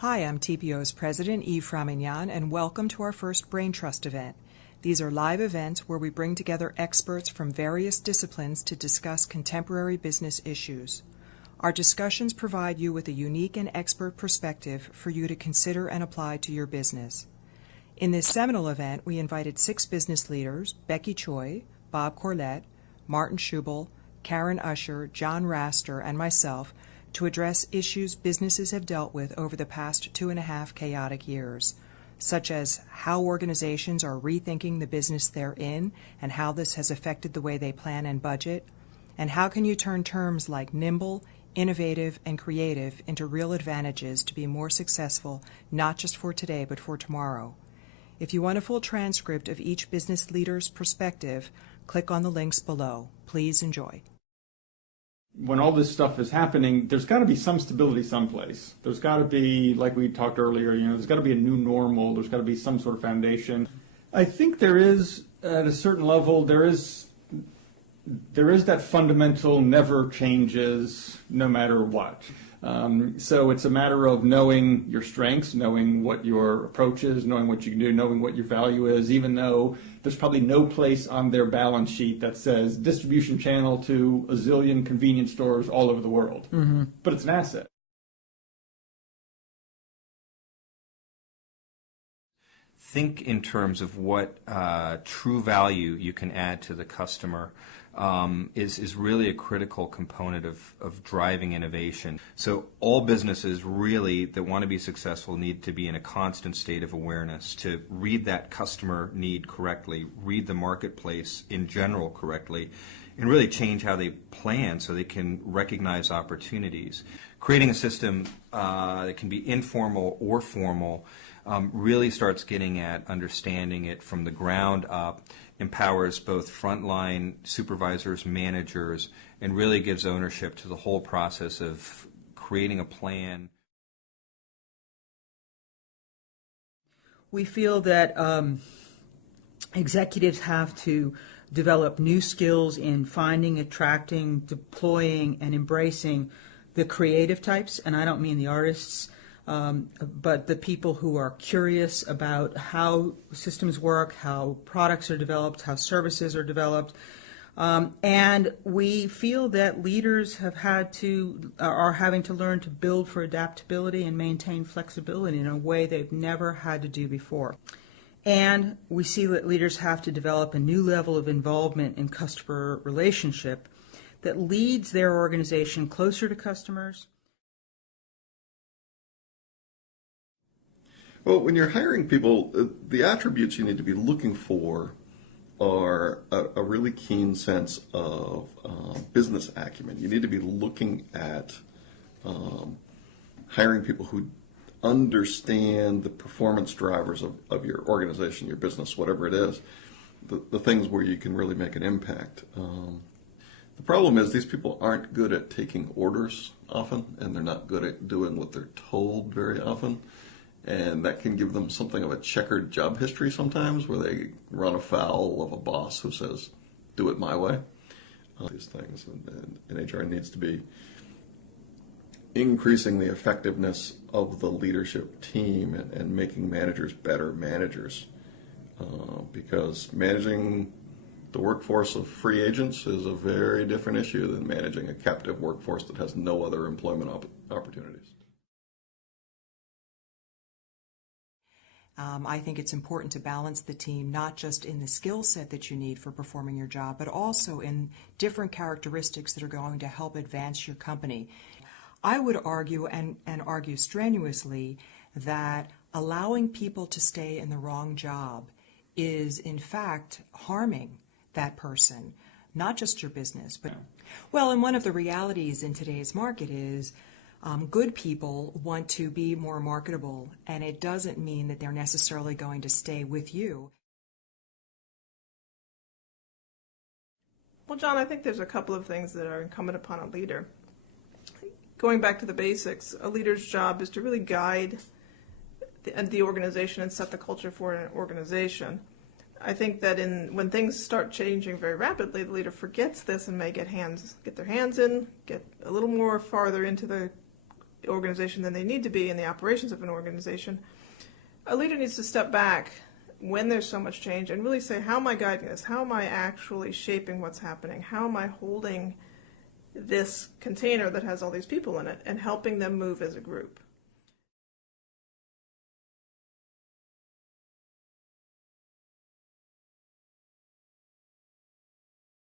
Hi, I'm TPO's President Yves Framignan, and welcome to our first BrainTrust event. These are live events where we bring together experts from various disciplines to discuss contemporary business issues. Our discussions provide you with a unique and expert perspective for you to consider and apply to your business. In this seminal event, we invited 6 business leaders, Becky Choi, Bob Corlett, Martin Schubel, Karen Usher, John Raster, and myself, to address issues businesses have dealt with over the past 2.5 chaotic years, such as how organizations are rethinking the business they're in and how this has affected the way they plan and budget, and how can you turn terms like nimble, innovative, and creative into real advantages to be more successful, not just for today but for tomorrow. If you want a full transcript of each business leader's perspective, click on the links below. Please enjoy. When all this stuff is happening, there's got to be some stability someplace. There's got to be, like we talked earlier, there's got to be a new normal. There's got to be some sort of foundation. I think there is, at a certain level, there is that fundamental never changes no matter what. So it's a matter of knowing your strengths, knowing what your approach is, knowing what you can do, knowing what your value is, even though there's probably no place on their balance sheet that says distribution channel to a zillion convenience stores all over the world. Mm-hmm. But it's an asset. Think in terms of what true value you can add to the customer is really a critical component of driving innovation. So all businesses really that want to be successful need to be in a constant state of awareness to read that customer need correctly, read the marketplace in general correctly, and really change how they plan so they can recognize opportunities. Creating a system that can be informal or formal really starts getting at understanding it from the ground up, empowers both frontline supervisors, managers, and really gives ownership to the whole process of creating a plan. We feel that executives have to develop new skills in finding, attracting, deploying, and embracing the creative types, and I don't mean the artists, but the people who are curious about how systems work, how products are developed, how services are developed. And we feel that leaders are having to learn to build for adaptability and maintain flexibility in a way they've never had to do before. And we see that leaders have to develop a new level of involvement in customer relationship that leads their organization closer to customers. Well, when you're hiring people, the attributes you need to be looking for are a really keen sense of business acumen. You need to be looking at hiring people who understand the performance drivers of your organization, your business, whatever it is, the things where you can really make an impact. The problem is these people aren't good at taking orders often, and they're not good at doing what they're told very often. And that can give them something of a checkered job history sometimes, where they run afoul of a boss who says, do it my way. These things. And HR needs to be increasing the effectiveness of the leadership team and making managers better managers. Because managing the workforce of free agents is a very different issue than managing a captive workforce that has no other employment opportunities. I think it's important to balance the team, not just in the skill set that you need for performing your job, but also in different characteristics that are going to help advance your company. I would argue, and argue strenuously, that allowing people to stay in the wrong job is, in fact, harming that person, not just your business. But well, and one of the realities in today's market is good people want to be more marketable, and it doesn't mean that they're necessarily going to stay with you. Well, John, I think there's a couple of things that are incumbent upon a leader. Going back to the basics, a leader's job is to really guide the organization and set the culture for an organization. I think that when things start changing very rapidly, the leader forgets this and may get their hands in, get a little more farther into organization than they need to be in the operations of an organization, a leader needs to step back when there's so much change and really say, how am I guiding this? How am I actually shaping what's happening? How am I holding this container that has all these people in it and helping them move as a group?